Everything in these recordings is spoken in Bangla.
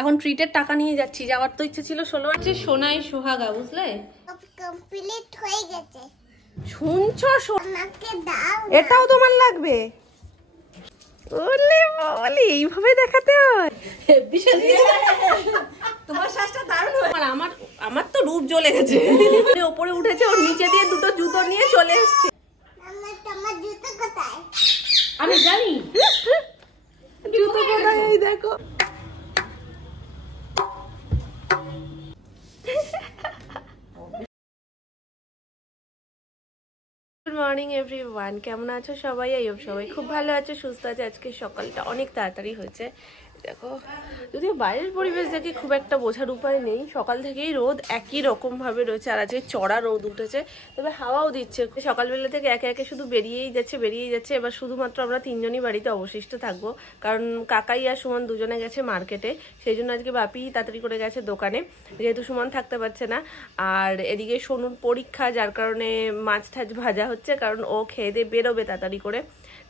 এখন ট্রিটের টাকা নিয়ে যাচ্ছি, যাওয়ার তো ইচ্ছে ছিল 16 হচ্ছে সোনাই সোহাগা, বুঝলে? কমপ্লিট হয়ে গেছে। শুনছো? আমাকে দাও, এটাও তোমার লাগবে? ওলে বলে এইভাবে দেখাতে হয়। তোমার শ্বাসটা দারুণ হয়। আমার তো রূপ জ্বলে গেছে। উপরে উঠেছে, ওর নিচে দিয়ে দুটো জুতো নিয়ে চলে এসেছে। আমার জুতো কোথায়? আমি জানি জুতো কোথায়, এই দেখো। গুড মর্নিং এভরিওয়ান, কেমন আছো সবাই? সবাই খুব ভালো আছে, সুস্থ আছে। আজকে সকালটা অনেক তাড়াতাড়ি হয়েছে। দেখো, যদিও বাইরের পরিবেশ দেখে খুব একটা বোঝার উপায় নেই, সকাল থেকেই রোদ একই রকম ভাবে রয়েছে, আর আজকে চড়া রোদ উঠেছে, তবে হাওয়াও দিচ্ছে। সকালবেলা থেকে একে একে শুধু বেরিয়েই যাচ্ছে। এবার শুধুমাত্র আমরা তিনজনই বাড়িতে অবশিষ্ট থাকবো, কারণ কাকাই আর সুমন দুজনে গেছে মার্কেটে। সেই জন্য আজকে বাপি তাড়াতাড়ি করে গেছে দোকানে, যেহেতু সুমন থাকতে পারছে না। আর এদিকে সোনুর পরীক্ষা, যার কারণে মাছ টাছ ভাজা হচ্ছে, কারণ ও খেয়ে দিয়ে বেরোবে তাড়াতাড়ি করে।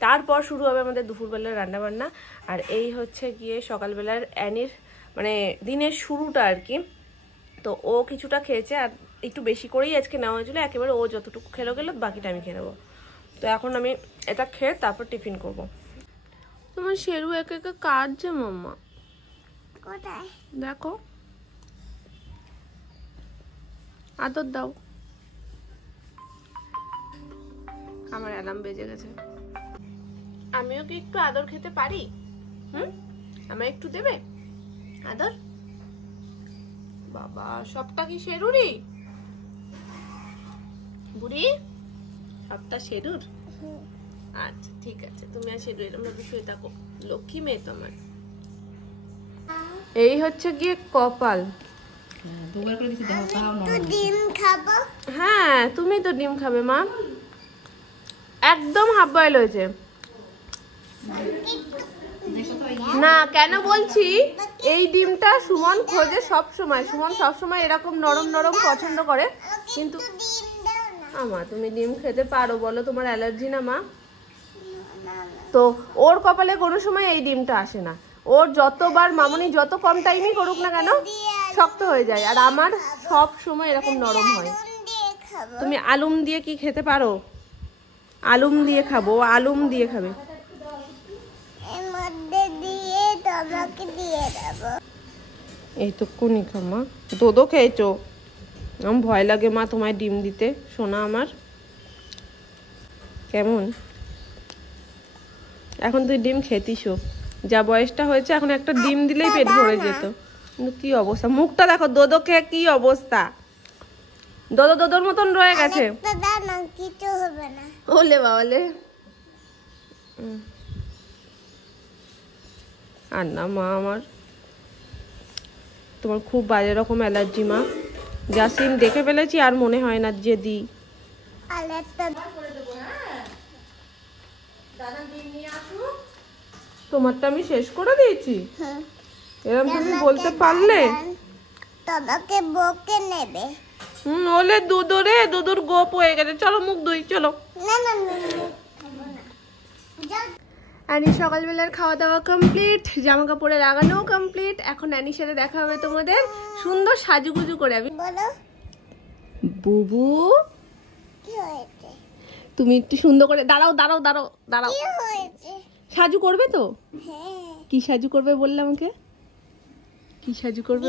তারপর শুরু হবে আমাদের দুপুরবেলার রান্নাবান্না। আর এই হচ্ছে গিয়ে সকালবেলার অ্যানির মানে দিনের শুরুটা আর কি। তো ও কিছুটা খেয়েছে, আর একটু বেশি করেই আজকে নেওয়া হয়েছিল, একেবারে ও যতটুকু খেলো বাকিটা আমি খেয়ে নেবো। তো এখন আমি এটা খেয়ে তারপর টিফিন করব। তোমার শেরু একে একে কাঁদছে মাম্মা, কোথায় দেখো। আদর দাও। আমার অ্যালার্ম বেজে গেছে। আমিও কি একটু আদর খেতে পারি? আমায় একটু দেবে আদর? বাবা, সবটা কি শেরুরই? বুড়ি, সবটা শেরুর? আচ্ছা ঠিক আছে, তুমি আর শেরু এরকম ভাবে শুয়ে থাকো, লক্ষ্মী মেয়ে তোমার। এই হচ্ছে গিয়ে কপাল। ডিম খাবো। হ্যাঁ, তুমি তো ডিম খাবে মা। একদম হাফ বয়েল হয়েছে না। কেন বলছি, এই ডিমটা সুমন খোঁজে সব সময়। সুমন সব সময় এরকম নরম নরম পছন্দ করে, কিন্তু মা তুমি ডিম খেতে পারো বলো? তোমার অ্যালার্জি না মা? তো ওর কপালে কোনো সময় এই ডিমটা আসে না। ওর যতবার মামনি যত কম টাইমই করুক না কেন শক্ত হয়ে যায়, আর আমার সব সময় এরকম নরম হয়। তুমি আলুম দিয়ে কি খেতে পারো? আলুম দিয়ে খাবো, আলুম দিয়ে খাবে। এইটুকুনি খা মা। দুধও খেয়েছো? আমার ভয় লাগে মা তোমায় ডিম দিতে, সোনা আমার। কেমন এখন তুই ডিম খেতিসও? যা বয়সটা হয়েছে, এখন একটা ডিম দিলেই পেট ভরে যেত। কিন্তু কি অবস্থা, মুখটা দেখো, দোদো খেয়ে কি অবস্থা। দোদোর মতন রয়ে গেছে। কিছু হবে না। ওলে বাবালে। আর না মা, আমার তোমার খুব বাজে রকম অ্যালার্জি মা। যা সিন দেখে ফেলেছি, আর মনে হয় না যে দি। তোমারটা আমি শেষ করে দিয়েছি, এরকম তুমি বলতে পারলে? তোমাকে বকে নেবে। ওলে দুদুরে, দুদুর গোপ হয়ে গেছে। চলো মুখ ধুই, চলো। না না অ্যানি সকালবেলার খাওয়া দাওয়া কমপ্লিট, জামা কাপড়ে লাগানো কমপ্লিট। এখন অ্যানির সাথে দেখা হবে তোমাদের সুন্দর সাজুগুজু করে। আমি বলো বুবু, কি হয়েছে? তুমি একটু সুন্দর করে দাঁড়াও দাঁড়াও দাঁড়াও দাঁড়াও। কি হয়েছে? সাজু করবে তো? হ্যাঁ। কি সাজু করবে বললে আমাকে? কি সাজু করবে?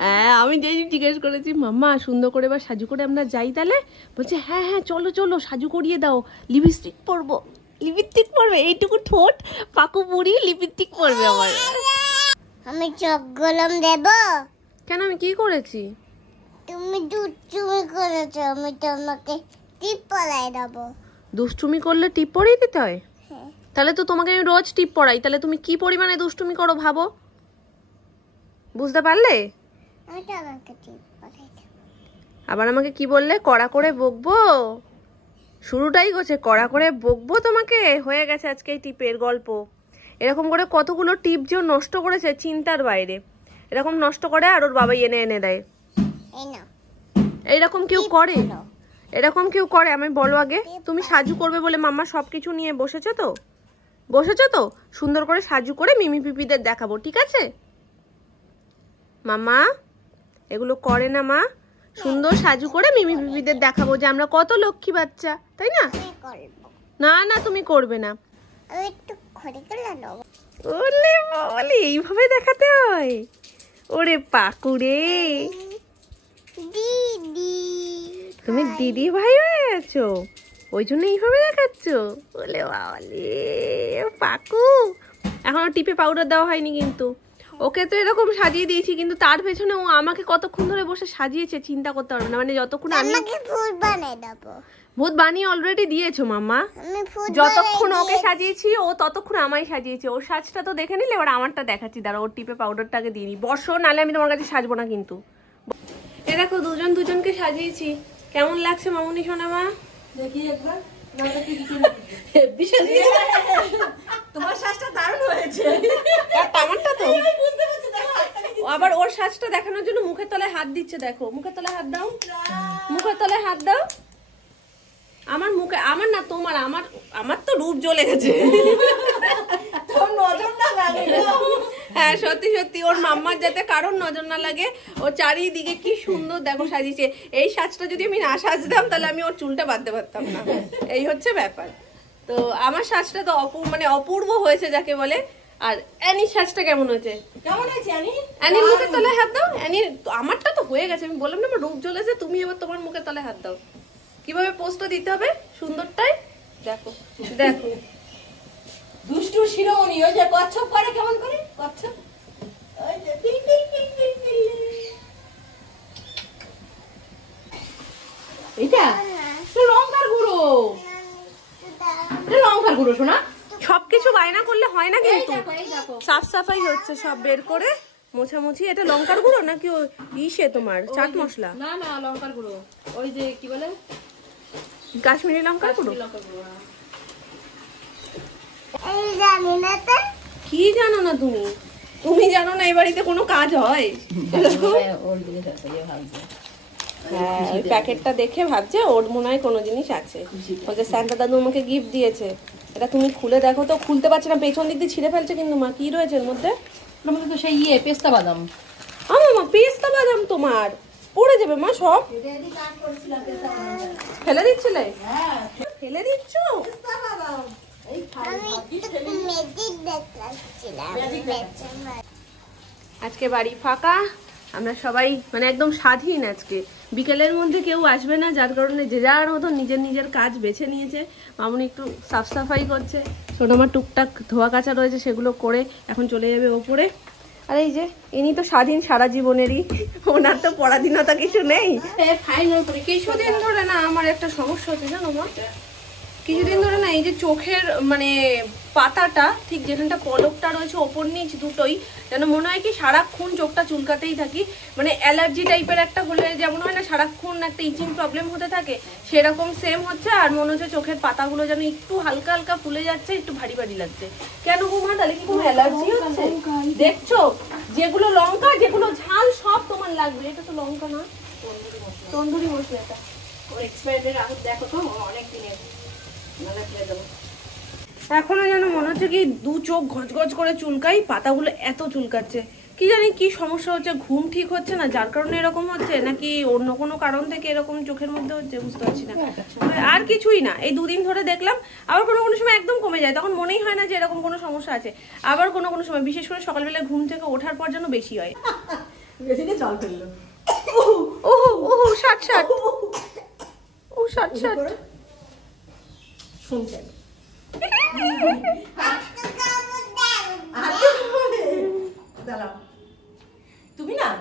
হ্যাঁ, আমি যেই জিজ্ঞেস করেছি মাম্মা সুন্দর করে বা সাজু করে আমরা যাই, তাহলে বলছে হ্যাঁ হ্যাঁ চলো চলো সাজু করিয়ে দাও। লিপস্টিক পরবো, লিপস্টিক পরবে, এইটুকু ঠোঁট পাকু পুরি লিপস্টিক পরবে আমার। আমি চোখ গোলাম দেব? কেন, আমি কি করেছি? তুমি দুষ্টুমি করেছো, আমি তোমাকে টিপ পরাই দেব। দুষ্টুমি করলে টিপ পরিয়ে দিতে হয়? হ্যাঁ। তাহলে তো তোমাকে আমি রোজ টিপ পরাই, তাহলে তুমি কি পরিমাণে দুষ্টুমি করো ভাবো, বুঝতে পারলে? আমি তোমাকে টিপ পরাই দেব। আবার আমাকে কি বললে? কড়া করে বকবো? শুরুটাই করছে কড়া করে বকবো তোমাকে। হয়ে গেছে আজকে এই টিপের গল্প। এরকম করে কতগুলো টিপ যে নষ্ট করেছে চিন্তার বাইরে। এরকম নষ্ট করে আর ওর বাবাই এনে এনে দেয়। এইরকম কেউ করে? এরকম কেউ করে? আমি বলো আগে। তুমি সাজু করবে বলে মাম্মা সবকিছু নিয়ে বসেছো তো? সুন্দর করে সাজু করে মিমি পিপিদের দেখাবো, ঠিক আছে? মামা এগুলো করে না মা, সুন্দর সাজু করে মিমি বিবিদের দেখাবো যে আমরা কত লক্ষ্মী বাচ্চা, তাই না? না না তুমি করবে না। আমি একটু ঘরে গেলে নেবো। ওলে বলে এইভাবে দেখাতে হয়? ওরে পাকুরে, দিদি তুমি দিদি ভাই হয়ে গেছো, ওই জন্য এইভাবে দেখাচ্ছ? ওলে বাবালে পাকু। এখনো টিপে পাউডার দেওয়া হয়নি কিন্তু। ওকে তো এরকম সাজিয়ে দিয়েছি, কিন্তু তার পেছনে ও আমাকে কতক্ষণ ধরে বসে সাজিয়েছে চিন্তা করতে পারবে না। মানে যতক্ষণ আমি আমাকে ফুল বানিয়ে দেবো। ভূত বানিয়ে অলরেডি দিয়েছো মাম্মা। আমি ফুল যতক্ষণ ওকে সাজিয়েছি ও ততক্ষণ আমায় সাজিয়েছে। ওর সাজটা তো দেখে নিলে, এবার আমারটা দেখাচ্ছি, দাঁড়া ওর টিপে পাউডারটাকে দিয়ে নি। বসো, নালে আমি তোমার কাছে সাজবো না কিন্তু। এ দেখো দুজন দুজনকে সাজিয়েছি, কেমন লাগছে মামুনি সোনা মা? দেখি একবার তোমার শ্বাসটা দারুণ হয়েছে। আমারটা তো ও আবার ওর সাজটা দেখানোর জন্য মুখের তলায় হাত দিচ্ছে। দেখো মুখের তলায় হাত দাও, মুখের তলায় হাত দাও। আমার মুখে, আমার না তোমার, আমার তো রূপ জ্বলে গেছে। হ্যাঁ সত্যি সত্যি ওর মাম্মার যাতে কারোর নজর না লাগে, ও চারিদিকে কি সুন্দর দেখো সাজিয়েছে। এই সাজটা যদি আমি না সাজতাম তাহলে আমি ওর চুলটা বাঁধতে পারতাম না, এই হচ্ছে ব্যাপার। তো আমার সাজটা তো অপূর্ব হয়েছে যাকে বলে। আর অ্যানির সাজটা কেমন হয়েছে? কেমন হয়েছে অ্যানির মুখের তলায় হাত দাও। অ্যানির আমারটা তো হয়ে গেছে, আমি বললাম না আমার রূপ জ্বলেছে, তুমি এবার তোমার মুখের তলায় হাত দাও। কিভাবে পোস্টটা দিতে হবে সুন্দরটাই দেখো, দেখো দুষ্টু শিরোমণি ওই যে কচ্ছপ করে, কেমন করে কচ্ছপ, ওই যে পিল পিল পিল পিল পিল। এটা তো লঙ্কার গুঁড়ো, এটা লঙ্কার গুঁড়ো শোনা। সবকিছু বায়না করলে হয় না কিন্তু। এই দেখো সাফ সাফাই হচ্ছে সব বের করে মোছামুছি। এটা লঙ্কার গুঁড়ো নাকি ইসে তোমার চাট মশলা? না না লঙ্কার গুঁড়ো, ওই যে কি বলে কাশ্মীরি লঙ্কার গুঁড়ো। লঙ্কার গুঁড়ো। এই জানি না তো। কি জানো না তুমি? তুমি জানো না এই বাড়িতে কোনো কাজ হয়? হ্যাঁ ওই প্যাকেটটা দেখে ভাবছে ওর মনে হয় কোনো জিনিস আছে। ওই যে সান্তা দাদু আমাকে গিফট দিয়েছে, এটা তুমি খুলে দেখো তো। খুলতে পারছে না, পেছন দিক দিয়ে ছিঁড়ে ফেলছে। কিন্তু মা কি রয়েছে এর মধ্যে? আমাদের তো সেই পেস্তা বাদাম। মা পেস্তা বাদাম তোমার পড়ে যাবে মা, সব ফেলে দিচ্ছিলে? ফেলে দিচ্ছ? আমি একটু ম্যাজিক দেখাচ্ছিলাম। আজকে বাড়ি ফাঁকা, আমরা সবাই মানে একদম স্বাধীন। আজকে বিকেলের মধ্যে কেউ আসবে না, যার কারণে যে যার মতো নিজের নিজের কাজ বেছে নিয়েছে। মামুনি একটু সাফ সাফাই করছে, সোনামা টুকটাক ধোয়া কাচা রয়েছে সেগুলো করে এখন চলে যাবে ওপরে। আর এই যে ইনি তো স্বাধীন সারা জীবনেরই, ওনার তো পরাধীনতা কিছু নেই। কিছুদিন ধরে না আমার একটা সমস্যা হচ্ছে জানো মা, কিছুদিন ধরে না এই যে চোখের মানে পাতাটা ঠিক যেখানটা পলকটা রয়েছে ওপর নিচ দুটোই যেন মনে হয় কি সারাক্ষণ চোখটা চুলকাতেই থাকি। মানে অ্যালার্জি টাইপের একটা হলে যেমন হয় না সারাক্ষণ একটা ইচিং প্রবলেম হতে থাকে, সেরকম সেম হচ্ছে। আর মনে হচ্ছে চোখের পাতাগুলো যেন একটু হালকা হালকা ফুলে যাচ্ছে, একটু ভারী ভারী লাগছে। কেন বৌমা, তাহলে কি কোনো অ্যালার্জি হচ্ছে? দেখছো যেগুলো লঙ্কা যেগুলো ঝাল সব তোমার লাগবে। এটা তো লঙ্কা না, তন্দুরি মশলাটা এক্সপায়ারি দেখো তো অনেক দিনের। এখনো যেন মনে হচ্ছে কি দু চোখ গজগজ করে চুলকাই, পাতাগুলো এত চুলকাচ্ছে। কি জানি কি সমস্যা হচ্ছে, ঘুম ঠিক হচ্ছে না যার কারণে এরকম হচ্ছে, নাকি অন্য কোনো কারণ থেকে এরকম চোখের মধ্যে হচ্ছে বুঝতে পারছি না। আর কিছুই না, এই দুদিন ধরে দেখলাম। আবার কোনো কোনো সময় একদম কমে যায়, তখন মনেই হয় না যে এরকম কোনো সমস্যা আছে। আবার কোনো কোনো সময় বিশেষ করে সকালবেলা ঘুম থেকে ওঠার পর যেন বেশি হয়। জল ফেললো, ওহো ওহো ষাট ষাট, ও ষাট ষাট শুনছেন।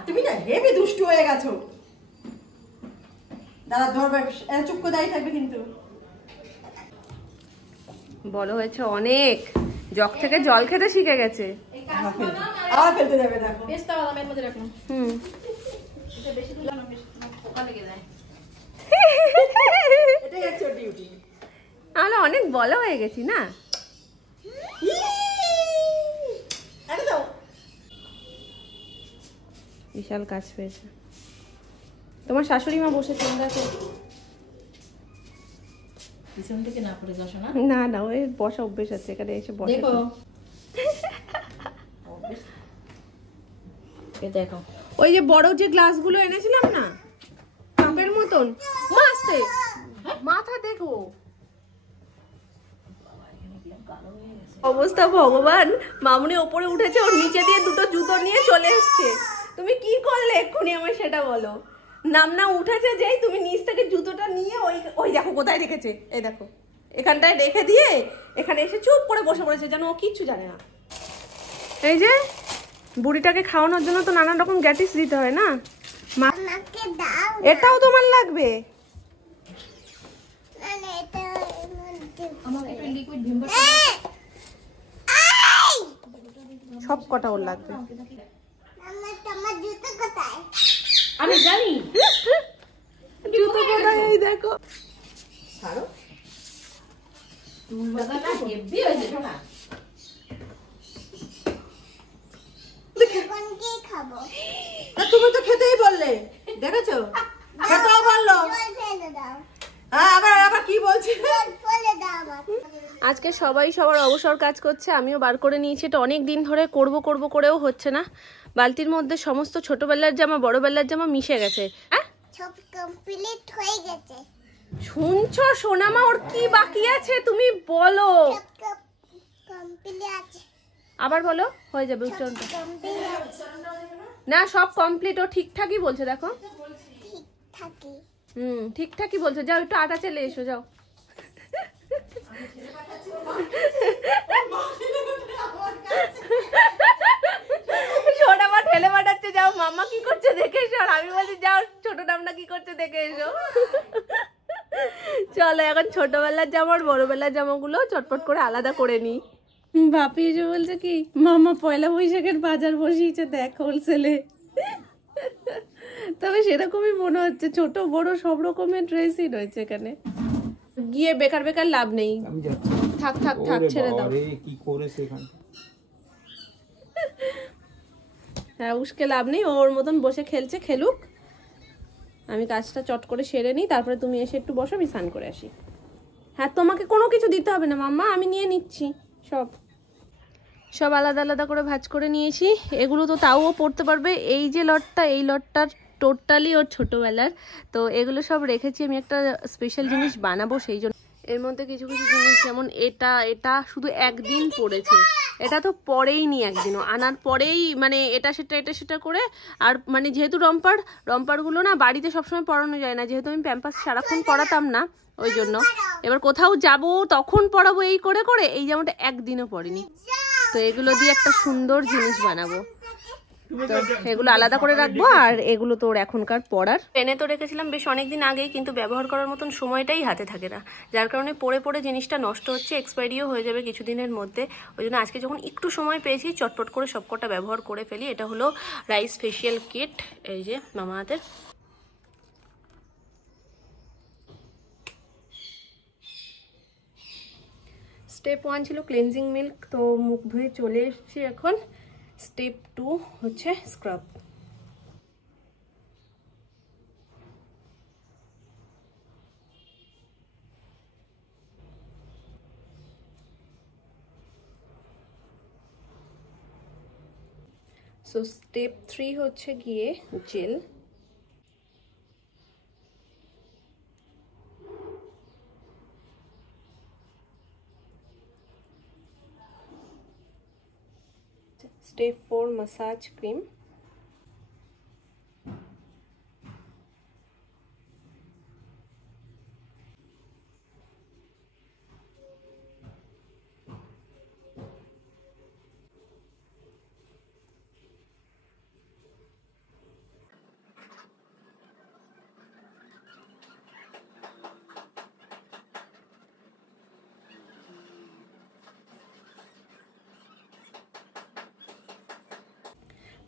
তুমি না হেবি দুষ্টু হয়ে গেছো। দাদা ধরবে, চুপ করে দাঁড়িয়ে থাকবে কিন্তু। বড় হয়েছে অনেক, জগ থেকে জল খেতে শিখে গেছে। আবার ফেলতে যাবে দেখো। পেস্তা বাদামের মধ্যে রাখুন। এটা বেশি দিলে না, বেশি পোকা লেগে যায়। এটাই হচ্ছে ডিউটি। আমরা অনেক বড় হয়ে গেছি না। বিশাল কাজ পেয়েছে। তোমার শাশুড়ি মা বসেছে দেখো। পিছন থেকে না পড়ে যাস না। না না ওই বসা অভ্যেস আছে, এখানে এসে বসে। দেখো এ দেখো ওই যে বড় যে গ্লাসগুলো এনেছিলাম না কাপের মতন, মাস্তে মাথা দেখো অবস্থা। ভগবান, মামুনি ওপরে উঠেছে, ওর নিচে দিয়ে দুটো জুতো নিয়ে চলে এসছে। তুমি কি করলে এক্ষুনি আমায় সেটা বলো। নামনা উঠেছে যেই তুমি নিচ থেকে জুতোটা নিয়ে ওই ওই দেখো কোথায় রেখেছে, এই দেখো এখানটায় রেখে দিয়ে এখানে এসে চুপ করে বসে পড়েছে, যেন ও কিচ্ছু জানে না। এই যে বুড়িটাকে খাওয়ানোর জন্য তো নানান রকম গ্যাটিস দিতে হয় না, এটাও তোমার লাগবে। সব কটা ওর লাগবে। আমি জানি জুতো কোথায়, এই দেখো। তুমি তো খেতেই বললে, দেখেছো খেতেও বললো। আবার কি বলছি, আজকে সবাই সবার অবসর কাজ করছে, আমিও বার করে নিয়েছি। এটা অনেক দিন ধরে করব করব করেও হচ্ছে না। বালতির মধ্যে সমস্ত ছোটবেলার জামা বড়বেলার জামা মিশে গেছে। হ্যাঁ সব কমপ্লিট হয়ে গেছে। শুনছো সোনামা, ওর কি বাকি আছে তুমি বলো। কমপ্লিট আছে, আবার বলো, হয়ে যাবে উচ্চারণটা। না সব কমপ্লিট, ও ঠিকঠাকই বলছে দেখো। ঠিকঠাকই ঠিকঠাকই বলছে। যাও একটু আটা চেলে এসো, যাও। সোনামা ঠেলে পাঠাচ্ছে, যাও মাম্মা কি করছে দেখে এসো। আর আমি বলছি যাও ছোট নামটা কি করছে দেখে এসো। চলো এখন ছোটবেলার জামা আর বড়বেলার জামাগুলো চটপট করে আলাদা করে নিই। বাপি এসে বলছে কি, মামা পয়লা বৈশাখের বাজার বসিয়েছে দেখ হোলসেলে। তবে সেরকমই মনে হচ্ছে, ছোট বড় সব রকমের ড্রেসই রয়েছে এখানে। গিয়ে বেকার বেকার লাভ নেই, থাক থাক থাক ছেড়ে দাও। কি করেছে এখানে? হ্যাঁ উস্কে লাভ নেই, ওর মতন বসে খেলছে, খেলুক। আমি কাজটা চট করে সেরে নিই, তারপরে তুমি এসে একটু বসো, আমি স্নান করে আসি। হ্যাঁ তোমাকে কোনো কিছু দিতে হবে না মাম্মা, আমি নিয়ে নিচ্ছি। সব আলাদা আলাদা করে ভাঁজ করে নিয়েছি। এগুলো তো তাও ও পড়তে পারবে। এই যে লটটা, এই লটটার টোটালি ওর ছোটবেলার। তো এগুলো সব রেখেছি, আমি একটা স্পেশাল জিনিস বানাবো সেই জন্য। এর মধ্যে কিছু কিছু জিনিস, যেমন এটা শুধু একদিন পড়েছে, এটা তো পরেই নি একদিনও, আনার পরেই মানে এটা সেটা করে। আর মানে যেহেতু রম্পারগুলো না বাড়িতে সবসময় পরানো যায় না, যেহেতু আমি প্যাম্পাস সারাক্ষণ পরাতাম না, ওই জন্য এবার কোথাও যাব তখন পরাবো এই করে করে, এই জামাটা একদিনও পরেনি। তো এগুলো দিয়ে একটা সুন্দর জিনিস বানাবো, তো এগুলো আলাদা করে রাখবো। আর এগুলো তোর এখনকার পড়ার। এনে তো রেখেছিলাম বেশ অনেকদিন আগেই, কিন্তু ব্যবহার করার মতন সময়টাই হাতে থাকে না, যার কারণে পরে পরে জিনিসটা নষ্ট হচ্ছে, এক্সপায়ারিও হয়ে যাবে কিছুদিনের মধ্যে। ওই জন্য আজকে যখন একটু সময় পেয়েছি চটপট করে সবকটা ব্যবহার করে ফেলি। এটা হলো রাইস ফেশিয়াল কিট, এই যে মামাআর্থের। স্টেপ 1 ছিল ক্লিনজিং মিল্ক, তো মুখ ধুয়ে চলে এসেছি এখন। স্টেপ 2 হচ্ছে স্ক্রাব। সো স্টেপ 3 হচ্ছে গিয়ে জেল। Step 4 massage cream.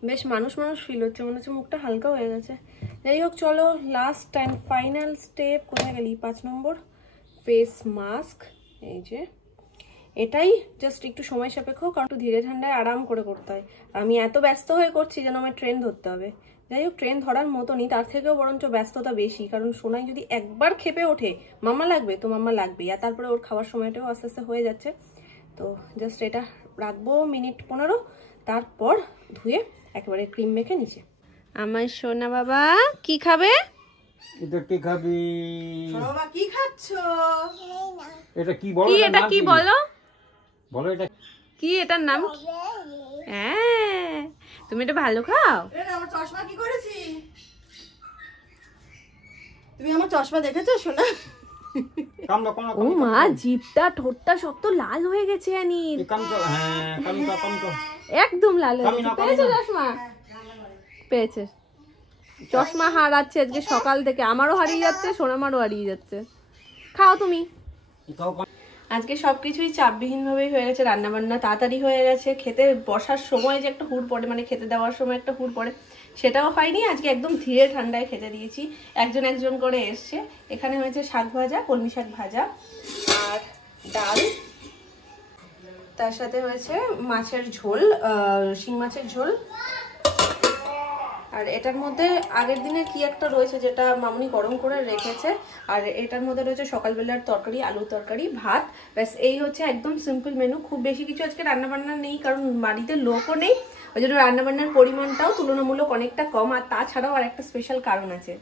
বেশ মানুষ ফিল হচ্ছে, মনে হচ্ছে মুখটা হালকা হয়ে গেছে। যাই হোক চলো, লাস্ট অ্যান্ড ফাইনাল স্টেপ। কোথায় গেলি? 5 নম্বর ফেস মাস্ক। এই যে এটাই জাস্ট একটু সময় সাপেক্ষ, কারণ একটু ধীরে ঠান্ডায় আরাম করে করতে হয়। আমি এত ব্যস্ত হয়ে করছি যেন আমার ট্রেন ধরতে হবে। যাই হোক ট্রেন ধরার মতনই, তার থেকেও বরঞ্চ ব্যস্ততা বেশি, কারণ সোনাই যদি একবার খেপে ওঠে মাম্মা লাগবে তো মাম্মা লাগবেই। আর তারপরে ওর খাওয়ার সময়টাও আস্তে আস্তে হয়ে যাচ্ছে। তো জাস্ট এটা রাখবো মিনিট 15, তারপর ধুয়ে একেবারে ক্রিম মেখে নিচে। আমার সোনা বাবা কি খাবে? এটা কি খাবি? বাবা কি খাচ্ছো? এটা কি বলো? কি এটা কি বলো? বলো এটা কি, এটার নাম কি? হ্যাঁ, তুমি এটা ভালো খাও। আমার চশমা কি করেছি? তুমি আমার চশমা দেখেছো সোনা? কামড়া কামড়া ও মা, জিভটা ঠোঁটটা সব তো লাল হয়ে গেছে আনির। কামড়া, হ্যাঁ কামড়া কামড়া। একদম লাল হয়ে গেছে। পেয়েছো চশমা? পেয়েছে। চশমা হারাচ্ছে আজকে সকাল থেকে, আমারও হারিয়ে যাচ্ছে, সোনামারও হারিয়ে যাচ্ছে। খাও তুমি। আজকে সবকিছুই চাপবিহীন ভাবেই হয়ে গেছে, রান্না বান্না তাড়াতাড়ি হয়ে গেছে, খেতে বসার সময় যে একটা হুড় পড়ে, মানে খেতে দেওয়ার সময় একটা হুড় পড়ে, সেটাও হয়নি। আজকে একদম ধীরে ঠান্ডায় খেতে দিয়েছি, একজন একজন করে এসছে। এখানে হয়েছে শাক ভাজা, কলমি শাক ভাজা আর ডাল, তার সাথে হয়েছে মাছের ঝোল, শিং মাছের ঝোল। আর এটার মধ্যে আগের দিনের কি একটা রয়েছে যেটা মামুনি গরম করে রেখেছে, আর এটার মধ্যে রয়েছে সকালবেলার তরকারি, আলু তরকারি, ভাত। ব্যাস এই হচ্ছে একদম সিম্পল মেনু। খুব বেশি কিছু আজকে রান্নাবান্না নেই, কারণ বাড়িতে লোকও নেই, ওই জন্য রান্নাবান্নার পরিমাণটাও তুলনামূলক অনেকটা কম। আর তাছাড়াও আর একটা স্পেশাল কারণ আছে,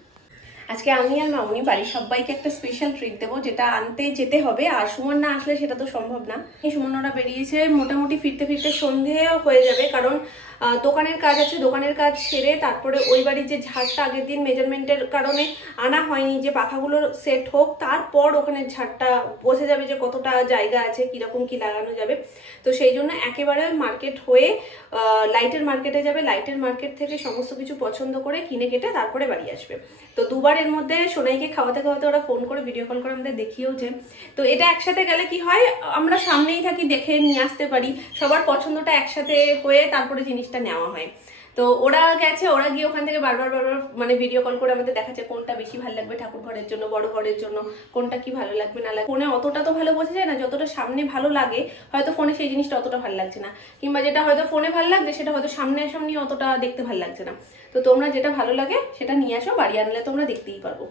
আজকে আমি আর মামুনি বাড়ির সবাইকে একটা স্পেশাল ট্রিট দেবো, যেটা আনতে যেতে হবে। আর সুমন না আসলে সেটা তো সম্ভব না। সুমনরা বেরিয়েছে, মোটামুটি ফিরতে ফিরতে সন্ধেও হয়ে যাবে, কারণ দোকানের কাজ আছে, দোকানের কাজ সেরে তারপরে ওই বাড়ির যে ঝাড়টা আগের দিন মেজারমেন্টের কারণে আনা হয়নি, যে পাখাগুলো সেট হোক, তারপর ওখানে ঝাড়টা বোঝা যাবে যে কতটা জায়গা আছে, কিরকম কি লাগানো যাবে। তো সেই জন্য একেবারে মার্কেট হয়ে লাইটের মার্কেটে যাবে, লাইটের মার্কেট থেকে সমস্ত কিছু পছন্দ করে কিনে কেটে তারপরে বাড়ি আসবে। তো দুবারের মধ্যে সোনাইকে খাওয়াতে খাওয়াতে ওরা ফোন করে ভিডিও কল করে আমাদের দেখিয়েওছে। তো এটা একসাথে গেলে কি হয়, আমরা সামনেই থাকি, দেখে নিয়ে আসতে পারি, সবার পছন্দটা একসাথে হয়ে তারপরে জিনিসটা নেওয়া হয়। তো ওরা গেছে, ওরা গিয়ে ওখান থেকে বারবার মানে ভিডিও কল করে আমাদের দেখাচ্ছে কোনটা বেশি ভালো লাগবে ঠাকুর ঘরের জন্য, বড় ঘরের জন্য, কোনটা কি ভালো লাগবে না লাগবে। ফোনে অতটা তো ভালো বোঝা যায় না, যতটা সামনে ভালো লাগে হয়তো ফোনে সেই জিনিসটা অতটা ভালো লাগছে না, কিংবা যেটা হয়তো ফোনে ভালো লাগছে সেটা হয়তো সামনাসামনি অতটা দেখতে ভালো লাগছে না। তো তোমরা যেটা ভালো লাগে সেটা নিয়ে আসো, বাড়ি আনলে তোমরা দেখতেই পারবো।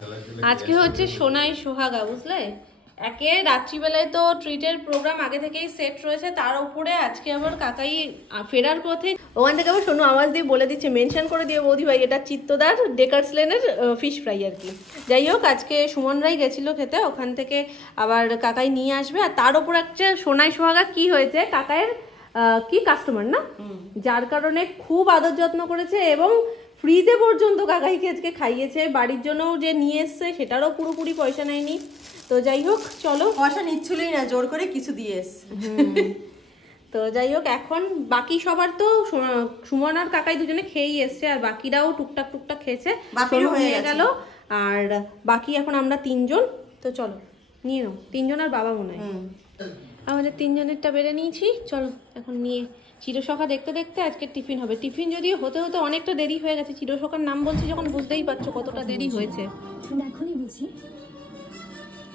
আজকে হচ্ছে সোনাই সোহাগা, বুঝলে? একে রাত্রিবেলায় তো ট্রিটের প্রোগ্রাম আগে থেকেই সেট রয়েছে, তার উপরে আজকে আবার কাকাই ফেরার পথে ওখান থেকে আবার শোনো আওয়াজ দিয়ে বলে দিচ্ছে, মেনশন করে দিয়ে বৌদি ভাই এটা চিত্তদার ডেকার্স লেনের ফিশ ফ্রাই আর কি। যাই হোক, আজকে সুমনরাই গেছিল খেতে, ওখান থেকে আবার কাকাই নিয়ে আসবে। আর তার উপর একটা সোনাই সোহাগা কি হয়েছে, কাকায়ের কি কাস্টমার না, যার কারণে খুব আদর যত্ন করেছে এবং ফ্রিতে পর্যন্ত কাকাইকে আজকে খাইয়েছে। বাড়ির জন্যও যে নিয়ে এসছে সেটারও পুরোপুরি পয়সা নেয়নি। তো যাই হোক, চলো, পয়সা নিচ্ছিলই না, জোর করে কিছু দিয়ে এসছে। তো যাই হোক, এখন বাকি সবার তো সুমন আর কাকাই দুজনে খেয়েই এসছে, আর বাকিরাও টুকটাক টুকটাক খেয়েছে, হয়ে গেল। আর বাকি এখন আমরা তিনজন। তো চলো নিয়ে নাও, তিনজন আর বাবা মনে হয় আমাদের তিনজনেরটা বেড়ে নিয়েছি। চলো এখন নিয়ে চিরসখা দেখতে দেখতে আজকে টিফিন হবে। টিফিন যদিও হতে হতে অনেকটা দেরি হয়ে গেছে, চিরসখার নাম বলছি যখন বুঝতেই পারছো কতটা দেরি হয়েছে। এখনই বুঝি,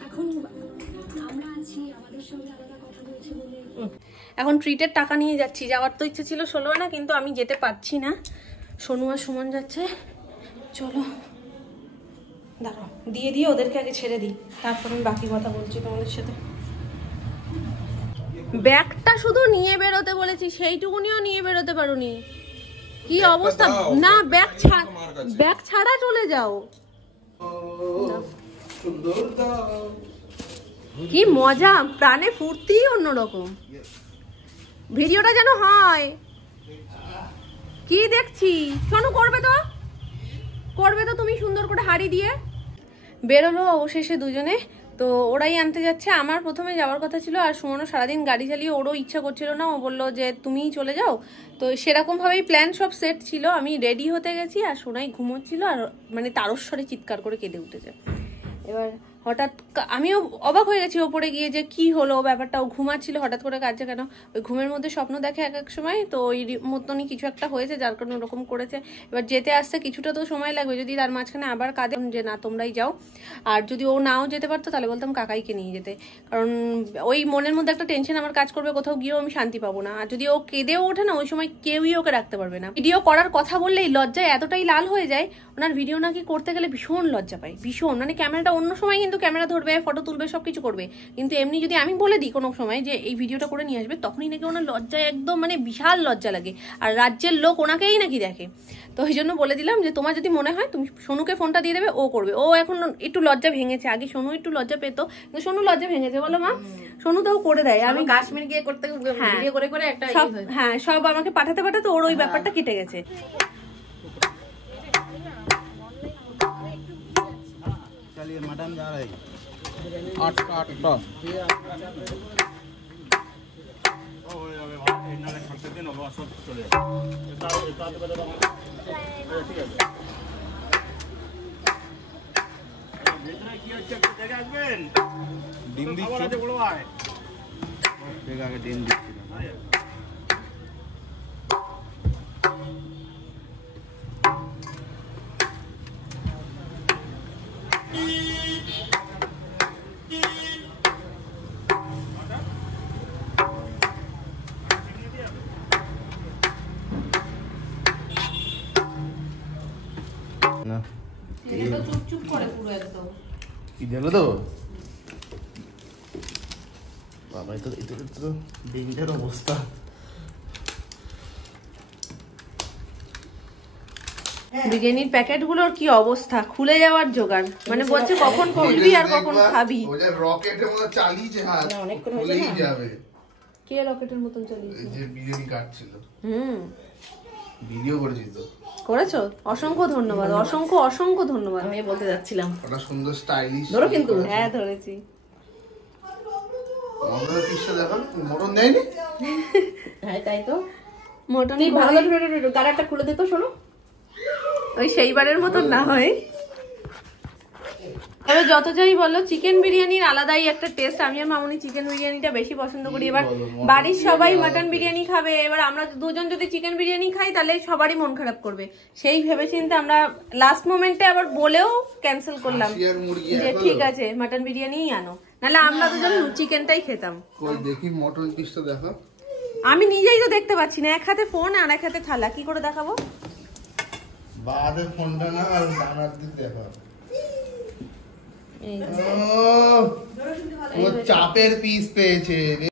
এখন আমরা আছি, আমাদের সঙ্গে আলাদা কথা বলছে বলে এখন ট্রিটের টাকা নিয়ে যাচ্ছি। যাওয়ার তো ইচ্ছে ছিল ষোলো না, কিন্তু আমি যেতে পারছি না, সোনু আর সুমন যাচ্ছে। চলো দাঁড়াও, দিয়ে দিয়ে ওদেরকে আগে ছেড়ে দিই, তারপর আমি বাকি কথা বলছি তোমাদের সাথে। ব্যাগটা শুধু নিয়ে বেরোতে বলেছি, সেইটুকুনিও নিয়ে বেরোতে পারোনি, কি অবস্থা। না, ব্যাগ ছাড়া চলে যাও। কি মজা, প্রাণে ফুর্তি অন্যরকম। ভিডিওটা যেন হয়। কি দেখছি শোনো, করবে তো তুমি সুন্দর করে হাড়ি দিয়ে। বেরোলো অবশেষে দুজনে, তো ওরাই আনতে যাচ্ছে। আমার প্রথমে যাওয়ার কথা ছিল, আর সুমনও সারাদিন গাড়ি চালিয়ে ওরও ইচ্ছা করছিল না, ও বললো যে তুমিই চলে যাও। তো সেরকম ভাবেই প্ল্যান সব সেট ছিল। আমি রেডি হতে গেছি আর সোনাই ঘুমোচ্ছিল, আর মানে তারস্বরে চিৎকার করে কেঁদে উঠেছে। এবার হঠাৎ আমিও অবাক হয়ে গেছি ওপরে গিয়ে যে কি হলো ব্যাপারটা। ও ঘুমাচ্ছিল, হঠাৎ করে কাঁদছে কেন। ওই ঘুমের মধ্যে স্বপ্ন দেখে এক এক সময়, তো ওই মতনই কিছু একটা হয়েছে যার কারণে ওরকম করেছে। এবার যেতে আসতে কিছুটা তো সময় লাগবে, যদি তার মাঝখানে আবার কাঁদে যে না তোমরাই যাও। আর যদি ও নাও যেতে পারতো তাহলে বলতাম কাকাইকে নিয়ে যেতে, কারণ ওই মনের মধ্যে একটা টেনশন আমার কাজ করবে, কোথাও গিয়েও আমি শান্তি পাবো না। আর যদি ও কেঁদেও ওঠে না, ওই সময় কেউই ওকে রাখতে পারবে না। ভিডিও করার কথা বললেই লজ্জায় এতটাই লাল হয়ে যায়, ওনার ভিডিও নাকি করতে গেলে ভীষণ লজ্জা পায়, ভীষণ। মানে ক্যামেরাটা অন্য সময় কিন্তু কিন্তু ক্যামেরা ধরবে, ফটো তুলবে, সবকিছু করবে, কিন্তু এমনি যদি আমি বলে দিই কোনো সময় যে এই ভিডিওটা করে নিয়ে আসবে, তখনই নাকি ওনার লজ্জায় একদম মানে বিশাল লজ্জা লাগে, আর রাজ্যের লোক ওনাকেই নাকি দেখে। তো ওই জন্য বলে দিলাম যে তোমার যদি মনে হয় তুমি সোনুকে ফোনটা দিয়ে দেবে, ও করবে। ও এখন একটু লজ্জা ভেঙেছে, আগে সোনু একটু লজ্জা পেতো, কিন্তু সোনু লজ্জা ভেঙেছে, বলো মা? সোনু তাও করে দেয়। আমি কাশ্মীর গিয়ে করতে ভিডিও করে করে একটা সব, হ্যাঁ সব আমাকে পাঠাতে পাঠাতে ওর ওই ব্যাপারটা কেটে গেছে। चलिए मैडम जा रहे हैं 8 ডিম দিচ্ছি আগে ডিম দিচ্ছি না এটা তো চুপ করে পুরো একদম কি জানো তো বাবা, এটা তো ডেঞ্জার অবস্থা। বিরিয়ানির প্যাকেটগুলোর কি অবস্থা, খুলে যাওয়ার জোগাড়, মানে বলছে কখন খুলবি আর কখন খাবি। ওটা রকেটের মতো চালিয়েছে হাত, খুলেই যাবে। কে রকেটের মতন চালিয়েছে? যে বিরিয়ানি কাটছিল, ভিডিও করেছি তো। করেছো? অসংখ্য ধন্যবাদ, অসংখ্য অসংখ্য ধন্যবাদ। আমি বলতে যাচ্ছিলাম ওটা সুন্দর স্টাইলিশ ধরো কিন্তু। হ্যাঁ ধরেছি। মটনের পিসটা দেখো, মটন দেয়নি। হ্যাঁ তাই তো, মটন তুই ভালো গাড়াটা খুলে দিত। শোনো, ওই সেইবারের মতন না হয়। তবে যত যাই বলো, চিকেন বিরিয়ানির আলাদাই একটা টেস্ট। আমি আর মামুনি চিকেন বিরিয়ানিটা বেশি পছন্দ করি। এবার বাড়ির সবাই মাটন বিরিয়ানি খাবে, এবার আমরা দুজন যদি চিকেন বিরিয়ানি খাই তাহলে সবারই মন খারাপ করবে। সেই ভেবেচিন্তে আমরা লাস্ট মোমেন্টে আবার বলেও ক্যান্সেল করলাম যে ঠিক আছে মাটন বিরিয়ানিই আনো, নাহলে আমরা দুজন চিকেনটাই খেতাম। কই দেখি মটন পিসটা দেখো। আমি নিজেই তো দেখতে পাচ্ছি না, এক হাতে ফোন আর এক হাতে থালা, কি করে দেখাবো? বাদে ফোনটা না আর ডানার দিক দেখো। ও চাপের পিস পেয়েছে।